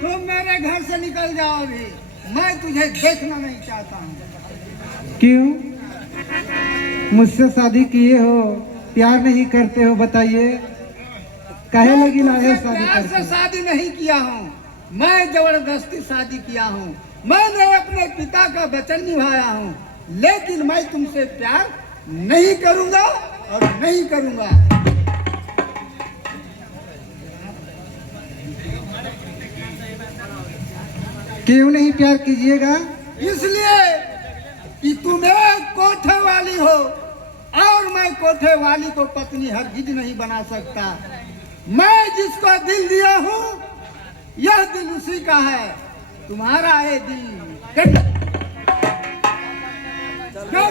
तुम मेरे घर से निकल जाओ अभी, मैं तुझे देखना नहीं चाहता हूँ। क्यों? मुझसे शादी किए हो, प्यार नहीं करते हो, बताइए काहे लगी लाए शादी प्यार से करके? शादी नहीं किया हूँ, मैं जबरदस्ती शादी किया हूँ। मैंने अपने पिता का वचन निभाया हूँ, लेकिन मैं तुमसे प्यार नहीं करूंगा और नहीं करूंगा। क्यों नहीं प्यार कीजिएगा? इसलिए कि तुम एक कोठे वाली हो और मैं कोठे वाली को पत्नी हरगिज नहीं बना सकता। मैं जिसको दिल दिया हूँ यह दिल उसी का है। तुम्हारा ये दिल जाओ,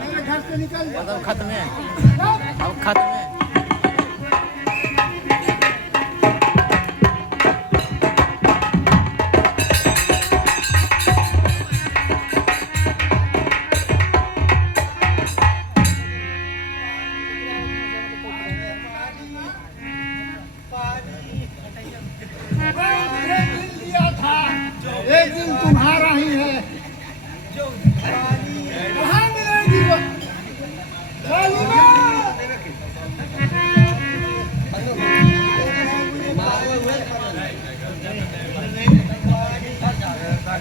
मेरे घर से निकल जाओ। खत्म है, अब खत्म है। मैंने दिल दिया था, एक दिन तुम्हारा ही है। कहाँ मिलेगी वो? शालिमा!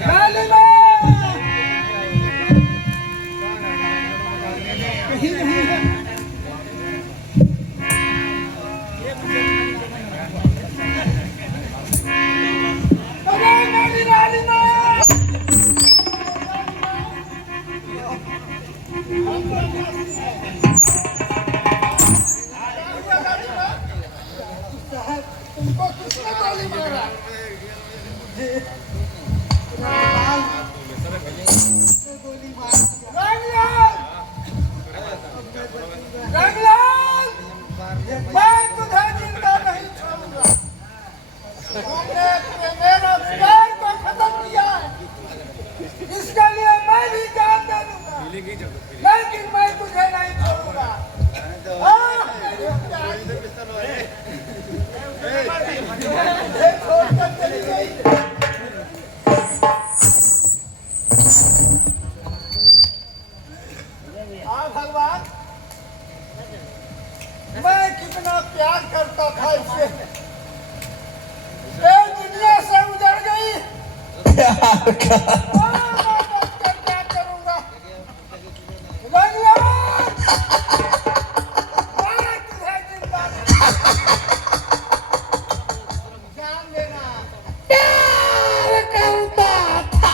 शालिमा! कहीं नहीं है। अरे मेरी शालिमा! तुमको किसने गोली मारा? रंगलाल! रंगलाल! मैं तुझे जिंदा नहीं छोड़ूंगा। तुमने मेरा प्यार को खत्म किया है, इसके लिए मैं भी जान दे दूंगा, लेकिन मैं तुझे नहीं छोड़ूंगा। मेरी प्यारी, मुझे छोड़कर चली गई। भगवान, मैं कितना प्यार करता था इससे, ये दुनिया से उजड़ गई। मैं क्या करूंगा? रंगलाल! मैं तुझे जिंदा नहीं, जान लेना। प्यार करता था।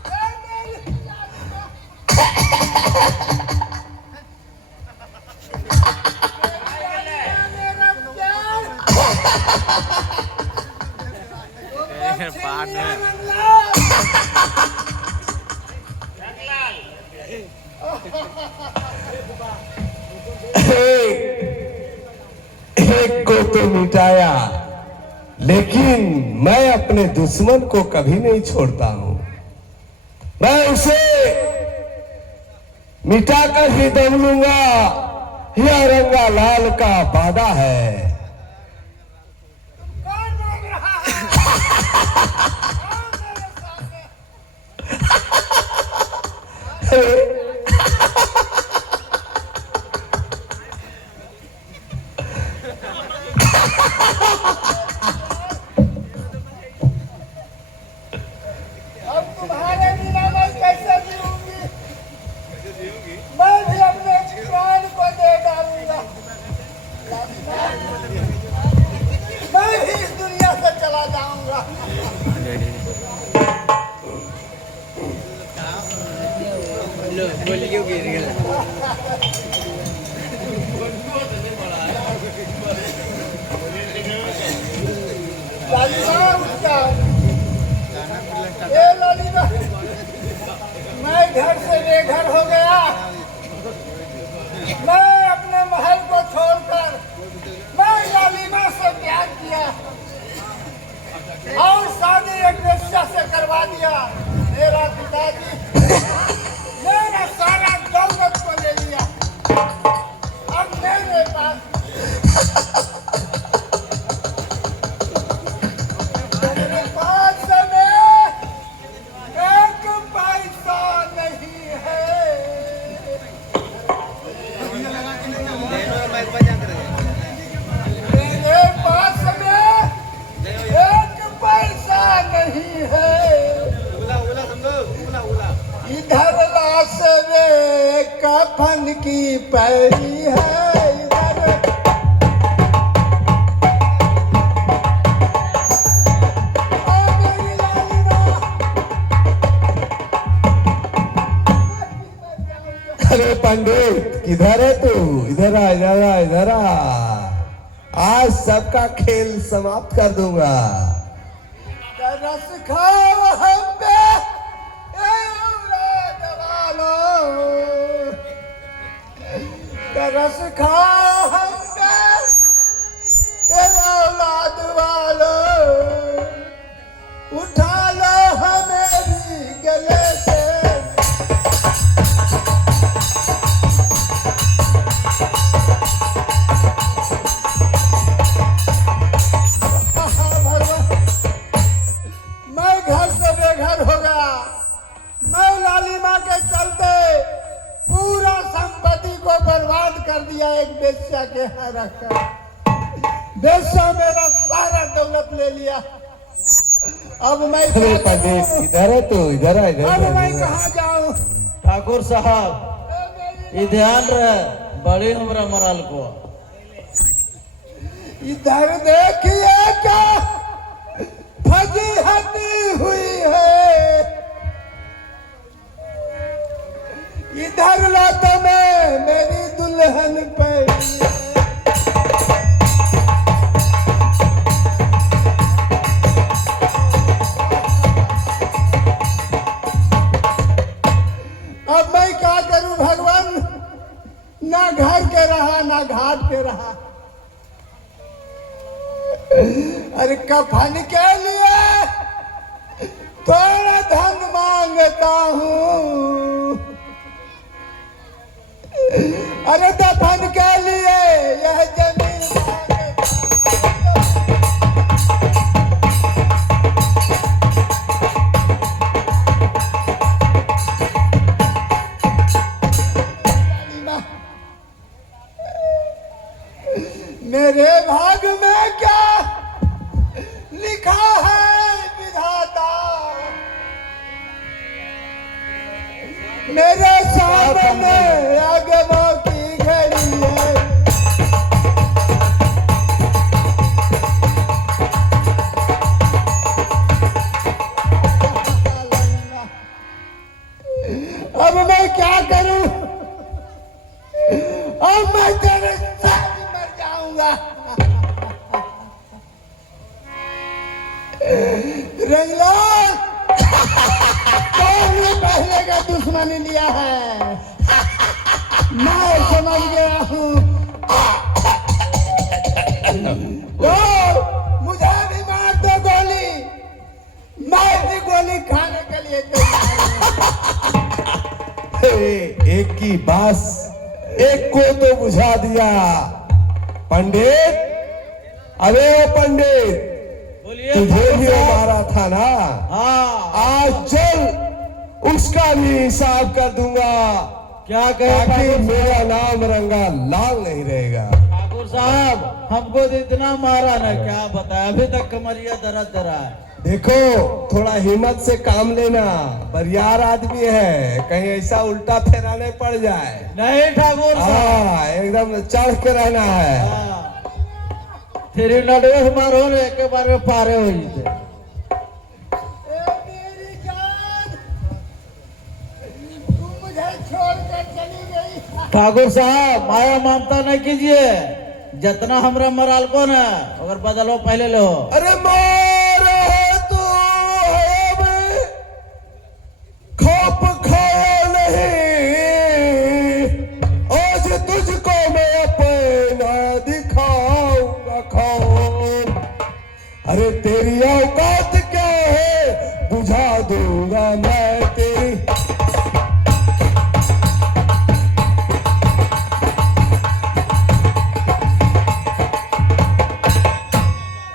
ए मेरी शालिमा! मेरा प्यार पार्ट में एक को तो मिटाया, लेकिन मैं अपने दुश्मन को कभी नहीं छोड़ता हूं। मैं उसे मिटाकर ही दम लूंगा, यह रंगा लाल का वादा है। कौन बोल रहा है? आओ मेरे सामने। अब तुम्हारे बिना मैं कैसे जीऊंगी? मैं भी अपने प्राण को दे डालूंगा। मैं भी इस दुनिया से चला जाऊंगा। कफन की पैरी है इधर। ओ मेरी लालिमा, अरे पंडित किधर है तू? इधर आ, इधर आ, इधर आ। आज सबका खेल समाप्त कर दूंगा। रस खाओ हम पे ए औलाद वालों, रस खाओ हम पे ए औलाद वालों, उठा लो हमेरी गले से। मैं घर से बेघर हो गया। मैं लालिमा के चलते पूरा संपत्ति को बर्बाद कर दिया एक बेश्या के यहाँ रखकर। बेश्या मेरा सारा दौलत ले लिया। अब मैं अरे क्या पंडित करूं? इधर है तू, इधर आ, इधर अब मैं इधर आ। कहाँ जाऊं? ठाकुर साहब ये ध्यान रहे बड़ी हमरा मराल को। इधर देखिए क्या फजीहती हुई है। इधर लो तुम्हें मेरी दुल्हन पे। अब मैं क्या करूं भगवान? ना घर के रहा ना घाट के रहा। अरे कफन के लिए थोड़ा धन मांगता हूँ। अरे दफन के लिए यह जमीन मांगता। मेरे भाग में क्या लिखा है विधाता? मेरे सामने अगमों की घड़ी है। अब मैं क्या करूं? अब मैं तेरे साथ मर जाऊंगा। रंगलाल कौन पहले का दुश्मनी लिया है? मैं समझ गया हूँ। मुझे भी मार दो गोली, मैं भी गोली खाने के लिए तैयार हूँ। एक की बस एक को तो बुझा दिया। पंडित, अबे ओ पंडित, बोलिए तुझे ठाकुर भी साहब। मारा था ना? हाँ आज चल उसका भी हिसाब कर दूंगा, क्या कहे ताकि ठाकुर मेरा नाम रंगा लाल नहीं रहेगा। ठाकुर साहब हमको तो इतना मारा ना क्या बताया, अभी तक कमरिया दर्द दे रहा है। देखो थोड़ा हिम्मत से काम लेना, बरियार आदमी है, कहीं ऐसा उल्टा फेरा नहीं पड़ जाए। नहीं ठाकुर साहब, हाँ एकदम चढ़ के रहना है। हाँ। फिर नडवे मारो रे एक बार में पारे हो जाते। ए मेरी जान, तू मुझे छोड़कर चली गई। ठाकुर साहब माया ममता नहीं कीजिए, जितना हमरा मराल को ना अगर बदलो पहले लो। अरे मार है तू हमें खप खाया नहीं, आज तुझको मैं अपना दिखाऊंगा खौफ। अरे तेरी औकात क्या है बुझा दूंगा मैं तेरी।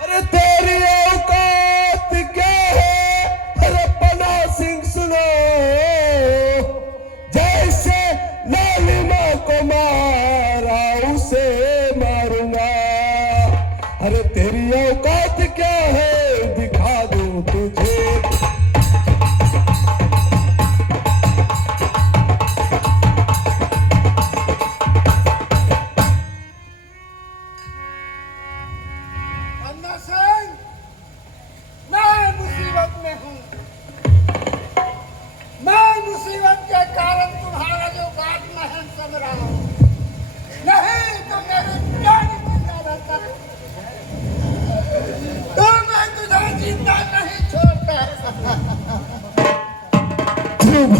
अरे तेरी औकात क्या है? अरे पना सिंह सुनो, जैसे लालिमा को मारा उसे मारूंगा। अरे तेरी औकात क्या है दिखा दूं तुझे।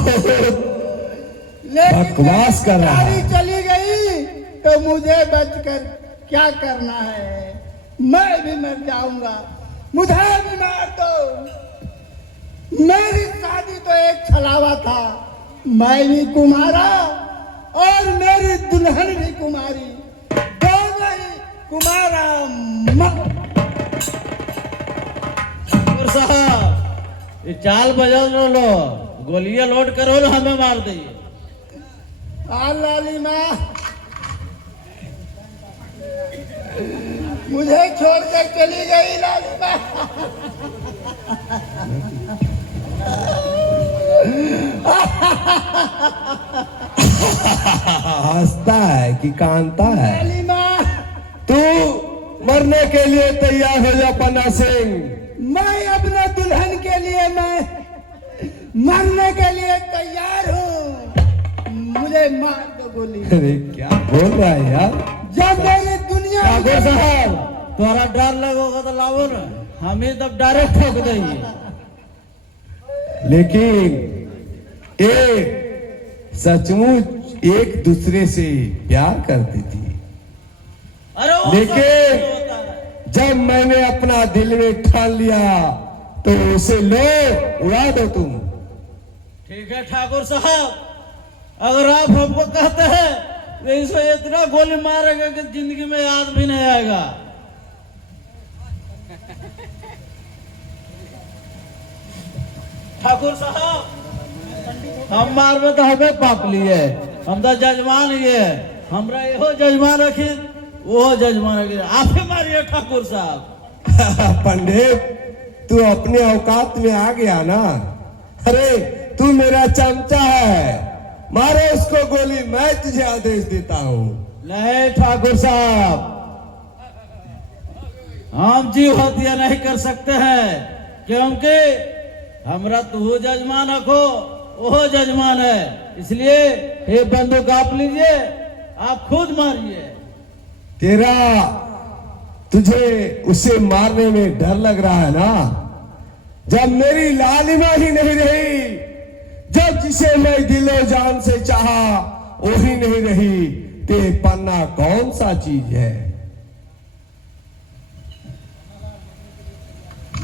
लेकिन बकवास कर रहा है। गाड़ी चली गई तो मुझे बचकर क्या करना है? मैं भी मर जाऊंगा, मुझे भी मार दो। मेरी शादी तो एक छलावा था, मैं भी कुमारा और मेरी दुल्हन भी कुमारी, दोनों ही कुमारा। ठाकुर साहब, ये चाल बजाओ लो, गोलियां लोड करो ना, हमें मार दिए। लाली माँ, मुझे छोड़ कर चली गई लाली माँ। हंसता है कि कानता है? लाली माँ, तू मरने के लिए तैयार हो जा पन्ना सिंह। मैं अपने दुल्हन के लिए मैं मरने के लिए तैयार हूँ, मुझे मार दो गोली। अरे क्या बोल रहा है यार? जब मेरी दुनिया ठाकुर साहब, तुम्हारा डर लगोगा तो लाओ ना, हम ही तब डायरेक्ट ठोक देंगे। लेकिन ये सचमुच एक दूसरे से प्यार करती थी। अरे वो लेकिन सब होता है। जब मैंने अपना दिल में ठान लिया तो उसे लो उड़ा दो तुम। ठीक है ठाकुर साहब, अगर आप हमको कहते हैं तो इसे इतना गोली मारेगा कि जिंदगी में याद भी नहीं आएगा। ठाकुर साहब, हम मारबे तो हमें पाप लिए, हम तो जजमान ये, हमरा एहो जजमान रखी, वो जजमान रखी, आप ही मारिए ठाकुर साहब। पंडित, तू अपने औकात में आ गया ना? अरे तू मेरा चमचा है, मारो उसको गोली, मैं तुझे आदेश देता हूँ। नहीं ठाकुर साहब, हम जीव हत्या नहीं कर सकते हैं, क्योंकि हमरा तू जजमान रखो, वो जजमान है, इसलिए ये बंदूक आप लीजिए, आप खुद मारिए। तेरा तुझे उसे मारने में डर लग रहा है ना? जब मेरी लालिमा ही नहीं रही, जब जिसे मैं दिलो जान से चाहा वो ही नहीं रही, ते पन्ना कौन सा चीज है?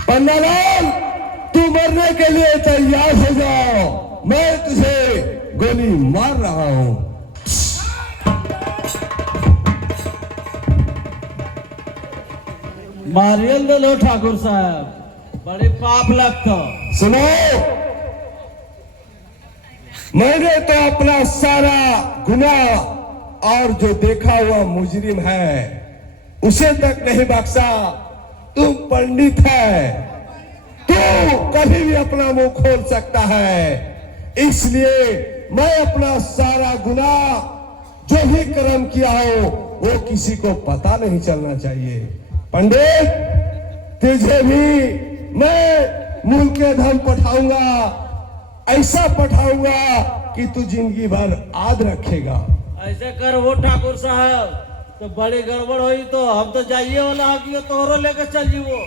पन्ना लाल, तू मरने के लिए तैयार हो जाओ, मैं तुझे गोली मार रहा हूं। मारियल दे लो ठाकुर साहब, बड़े पाप लगता। सुनो, मैंने तो अपना सारा गुनाह और जो देखा हुआ मुजरिम है उसे तक नहीं बख्शा। तुम पंडित है, तू कभी भी अपना मुंह खोल सकता है, इसलिए मैं अपना सारा गुनाह जो भी कर्म किया हो वो किसी को पता नहीं चलना चाहिए। पंडित, तुझे भी मैं मुल्क के धन पठाऊंगा, ऐसा पठाऊंगा कि तू जिंदगी भर याद रखेगा। ऐसे कर वो ठाकुर साहब, तो बड़ी गड़बड़ हुई तो हम तो जाइए वाला, तोहरो लेकर चल जीवो।